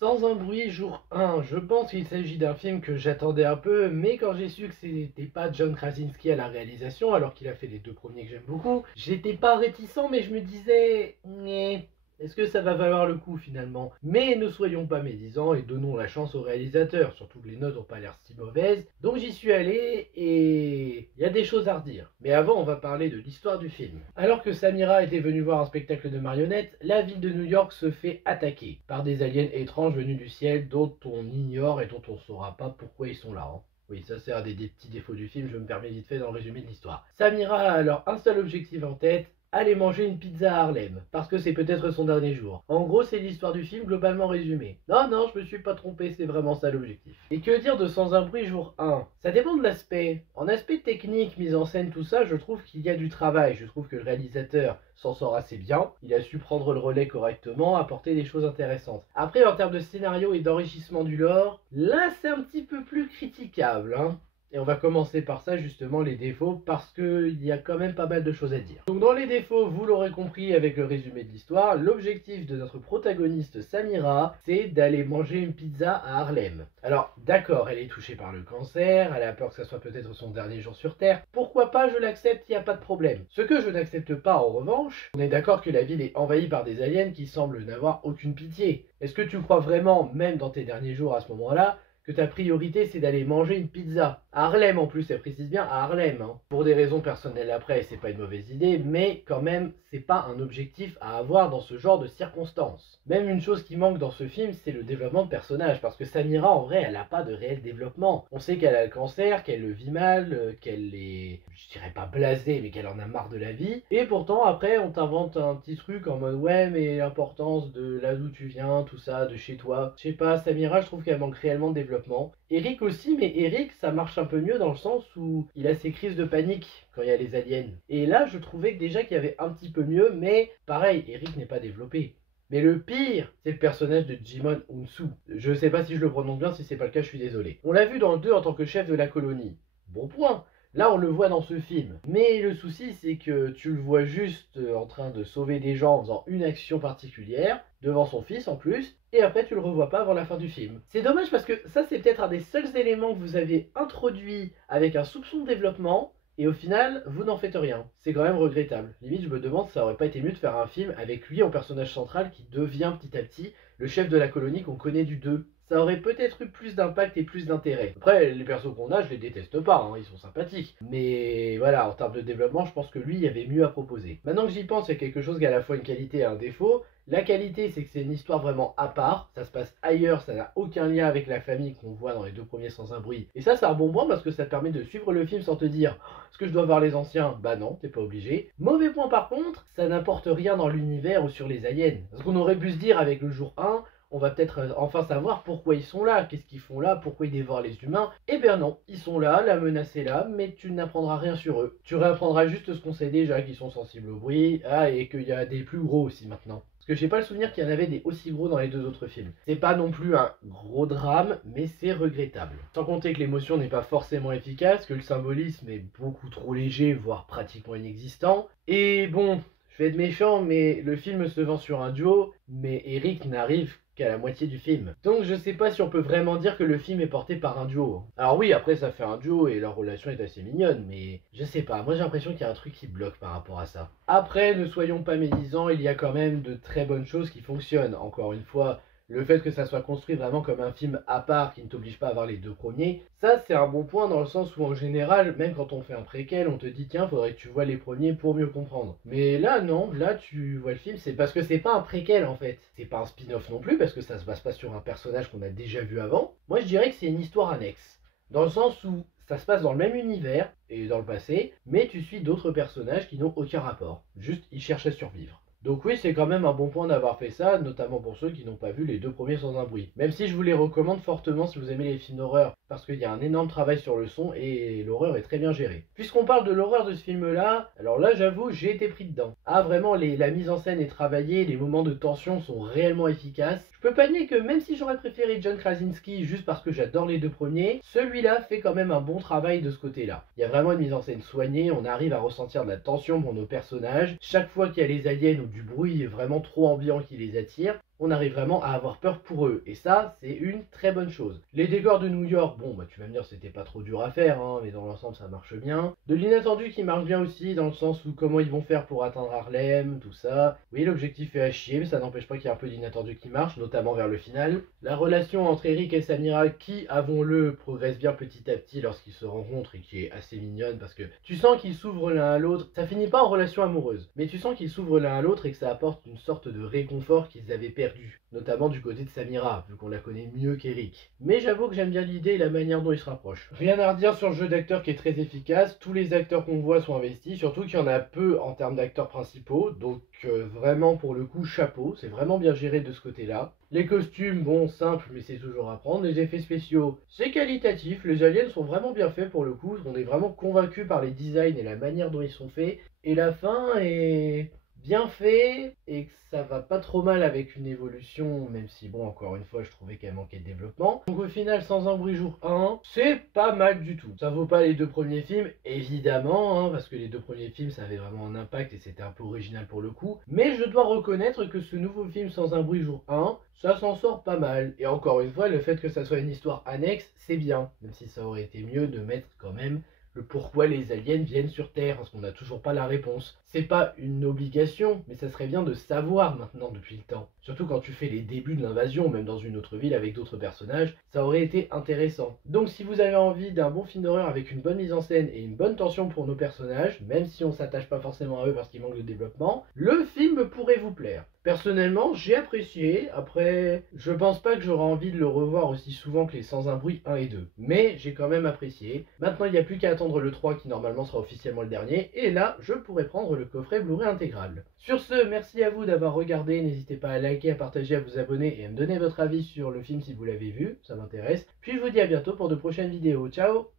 Sans un bruit, jour 1, je pense qu'il s'agit d'un film que j'attendais un peu, mais quand j'ai su que c'était pas John Krasinski à la réalisation, alors qu'il a fait les deux premiers que j'aime beaucoup, j'étais pas réticent, mais je me disais, est-ce que ça va valoir le coup finalement? Mais ne soyons pas médisants et donnons la chance au réalisateur, surtout que les notes n'ont pas l'air si mauvaises. Donc j'y suis allé et il y a des choses à redire. Mais avant, on va parler de l'histoire du film. Alors que Samira était venue voir un spectacle de marionnettes, la ville de New York se fait attaquer par des aliens étranges venus du ciel dont on ignore et dont on ne saura pas pourquoi ils sont là. Oui, ça c'est un des petits défauts du film, je me permets vite fait dans le résumé de l'histoire. Samira a alors un seul objectif en tête, aller manger une pizza à Harlem, parce que c'est peut-être son dernier jour. En gros, c'est l'histoire du film globalement résumée. Non, non, je me suis pas trompé, c'est vraiment ça l'objectif. Et que dire de Sans un bruit jour 1? Ça dépend de l'aspect. En aspect technique, mise en scène, tout ça, je trouve qu'il y a du travail. Je trouve que le réalisateur s'en sort assez bien. Il a su prendre le relais correctement, apporter des choses intéressantes. Après, en termes de scénario et d'enrichissement du lore, là, c'est un petit peu plus critiquable, hein. Et on va commencer par ça, justement, les défauts, parce qu'il y a quand même pas mal de choses à dire. Donc dans les défauts, vous l'aurez compris avec le résumé de l'histoire, l'objectif de notre protagoniste Samira, c'est d'aller manger une pizza à Harlem. Alors d'accord, elle est touchée par le cancer, elle a peur que ça soit peut-être son dernier jour sur Terre. Pourquoi pas, je l'accepte, il n'y a pas de problème. Ce que je n'accepte pas en revanche, on est d'accord que la ville est envahie par des aliens qui semblent n'avoir aucune pitié. Est-ce que tu crois vraiment, même dans tes derniers jours à ce moment-là, que ta priorité c'est d'aller manger une pizza? À Harlem en plus, elle précise bien à Harlem, hein. Pour des raisons personnelles après, c'est pas une mauvaise idée, mais quand même, c'est pas un objectif à avoir dans ce genre de circonstances. Même une chose qui manque dans ce film, c'est le développement de personnage, parce que Samira en vrai, elle a pas de réel développement. On sait qu'elle a le cancer, qu'elle le vit mal, qu'elle est, je dirais pas blasée, mais qu'elle en a marre de la vie, et pourtant après on t'invente un petit truc en mode ouais mais l'importance de là d'où tu viens, tout ça, de chez toi. Je sais pas, Samira je trouve qu'elle manque réellement de développement. Eric aussi, mais Eric ça marche un peu mieux dans le sens où il a ses crises de panique quand il y a les aliens. Et là je trouvais que déjà qu'il y avait un petit peu mieux, mais pareil, Eric n'est pas développé. Mais le pire, c'est le personnage de Jimon Unsu. Je sais pas si je le prononce bien, si c'est pas le cas, je suis désolé. On l'a vu dans le 2 en tant que chef de la colonie. Bon point. Là, on le voit dans ce film. Mais le souci, c'est que tu le vois juste en train de sauver des gens en faisant une action particulière, devant son fils en plus, et après tu le revois pas avant la fin du film. C'est dommage parce que ça, c'est peut-être un des seuls éléments que vous avez introduit avec un soupçon de développement, et au final, vous n'en faites rien. C'est quand même regrettable. Limite, je me demande si ça aurait pas été mieux de faire un film avec lui en personnage central qui devient petit à petit le chef de la colonie qu'on connaît du 2. Ça aurait peut-être eu plus d'impact et plus d'intérêt. Après, les persos qu'on a, je les déteste pas, hein, ils sont sympathiques. Mais voilà, en termes de développement, je pense que lui, il y avait mieux à proposer. Maintenant que j'y pense, il y a quelque chose qui a à la fois une qualité et un défaut. La qualité, c'est que c'est une histoire vraiment à part, ça se passe ailleurs, ça n'a aucun lien avec la famille qu'on voit dans les deux premiers Sans un bruit. Et ça, c'est un bon point parce que ça te permet de suivre le film sans te dire est-ce que je dois voir les anciens? Bah non, t'es pas obligé. Mauvais point par contre, ça n'apporte rien dans l'univers ou sur les aliens. Parce qu'on aurait pu se dire avec le jour 1, on va peut-être enfin savoir pourquoi ils sont là, qu'est-ce qu'ils font là, pourquoi ils dévorent les humains. Eh bien non, ils sont là, la menace est là, mais tu n'apprendras rien sur eux. Tu réapprendras juste ce qu'on sait déjà, qu'ils sont sensibles au bruit, et qu'il y a des plus gros aussi maintenant. Parce que j'ai pas le souvenir qu'il y en avait des aussi gros dans les deux autres films. C'est pas non plus un gros drame, mais c'est regrettable. Sans compter que l'émotion n'est pas forcément efficace, que le symbolisme est beaucoup trop léger, voire pratiquement inexistant. Et bon, je vais être méchant, mais le film se vend sur un duo, mais Eric n'arrive qu'à la moitié du film. Donc je sais pas si on peut vraiment dire que le film est porté par un duo. Alors oui, après ça fait un duo et leur relation est assez mignonne, mais je sais pas, moi j'ai l'impression qu'il y a un truc qui bloque par rapport à ça. Après, ne soyons pas médisants, il y a quand même de très bonnes choses qui fonctionnent. Encore une fois, le fait que ça soit construit vraiment comme un film à part qui ne t'oblige pas à voir les deux premiers, ça c'est un bon point dans le sens où en général, même quand on fait un préquel, on te dit tiens, faudrait que tu vois les premiers pour mieux comprendre. Mais là non, là tu vois le film, c'est parce que c'est pas un préquel en fait. C'est pas un spin-off non plus parce que ça se base pas sur un personnage qu'on a déjà vu avant. Moi je dirais que c'est une histoire annexe. Dans le sens où ça se passe dans le même univers et dans le passé, mais tu suis d'autres personnages qui n'ont aucun rapport. Juste ils cherchent à survivre. Donc oui, c'est quand même un bon point d'avoir fait ça, notamment pour ceux qui n'ont pas vu les deux premiers Sans un bruit. Même si je vous les recommande fortement si vous aimez les films d'horreur, parce qu'il y a un énorme travail sur le son et l'horreur est très bien gérée. Puisqu'on parle de l'horreur de ce film-là, alors là j'avoue, j'ai été pris dedans. Ah vraiment, la mise en scène est travaillée, les moments de tension sont réellement efficaces. Je peux pas nier que même si j'aurais préféré John Krasinski juste parce que j'adore les deux premiers, celui-là fait quand même un bon travail de ce côté-là. Il y a vraiment une mise en scène soignée, on arrive à ressentir de la tension pour nos personnages. Chaque fois qu'il y a les aliens ou du bruit vraiment trop ambiant qui les attire, on arrive vraiment à avoir peur pour eux, et ça, c'est une très bonne chose. Les décors de New York, bon, bah tu vas me dire, c'était pas trop dur à faire, hein, mais dans l'ensemble, ça marche bien. De l'inattendu qui marche bien aussi, dans le sens où comment ils vont faire pour atteindre Harlem, tout ça. Oui, l'objectif est à chier, mais ça n'empêche pas qu'il y ait un peu d'inattendu qui marche, notamment vers le final. La relation entre Eric et Samira, qui, avons-le, progresse bien petit à petit lorsqu'ils se rencontrent et qui est assez mignonne, parce que tu sens qu'ils s'ouvrent l'un à l'autre. Ça finit pas en relation amoureuse, mais tu sens qu'ils s'ouvrent l'un à l'autre et que ça apporte une sorte de réconfort qu'ils avaient perdu, notamment du côté de Samira, vu qu'on la connaît mieux qu'Eric. Mais j'avoue que j'aime bien l'idée et la manière dont ils se rapprochent. Rien à redire sur le jeu d'acteur qui est très efficace, tous les acteurs qu'on voit sont investis, surtout qu'il y en a peu en termes d'acteurs principaux, donc vraiment pour le coup chapeau, c'est vraiment bien géré de ce côté-là. Les costumes, bon, simples, mais c'est toujours à prendre. Les effets spéciaux, c'est qualitatif. Les aliens sont vraiment bien faits pour le coup. On est vraiment convaincu par les designs et la manière dont ils sont faits. Et la fin est bien fait et que ça va pas trop mal avec une évolution, même si bon, encore une fois, je trouvais qu'elle manquait de développement. Donc au final, Sans un bruit jour 1, c'est pas mal du tout. Ça vaut pas les deux premiers films, évidemment, hein, parce que les deux premiers films, ça avait vraiment un impact et c'était un peu original pour le coup. Mais je dois reconnaître que ce nouveau film Sans un bruit jour 1, ça s'en sort pas mal. Et encore une fois, le fait que ça soit une histoire annexe, c'est bien. Même si ça aurait été mieux de mettre quand même le pourquoi les aliens viennent sur Terre, parce qu'on n'a toujours pas la réponse. C'est pas une obligation, mais ça serait bien de savoir maintenant depuis le temps. Surtout quand tu fais les débuts de l'invasion, même dans une autre ville avec d'autres personnages, ça aurait été intéressant. Donc si vous avez envie d'un bon film d'horreur avec une bonne mise en scène et une bonne tension pour nos personnages, même si on s'attache pas forcément à eux parce qu'ils manquent de développement, le film pourrait vous plaire. Personnellement, j'ai apprécié. Après, je pense pas que j'aurai envie de le revoir aussi souvent que les Sans un bruit 1 et 2. Mais j'ai quand même apprécié. Maintenant, il n'y a plus qu'à attendre le 3 qui normalement sera officiellement le dernier. Et là, je pourrai prendre le coffret Blu-ray intégral. Sur ce, merci à vous d'avoir regardé. N'hésitez pas à liker, à partager, à vous abonner et à me donner votre avis sur le film si vous l'avez vu. Ça m'intéresse. Puis je vous dis à bientôt pour de prochaines vidéos. Ciao!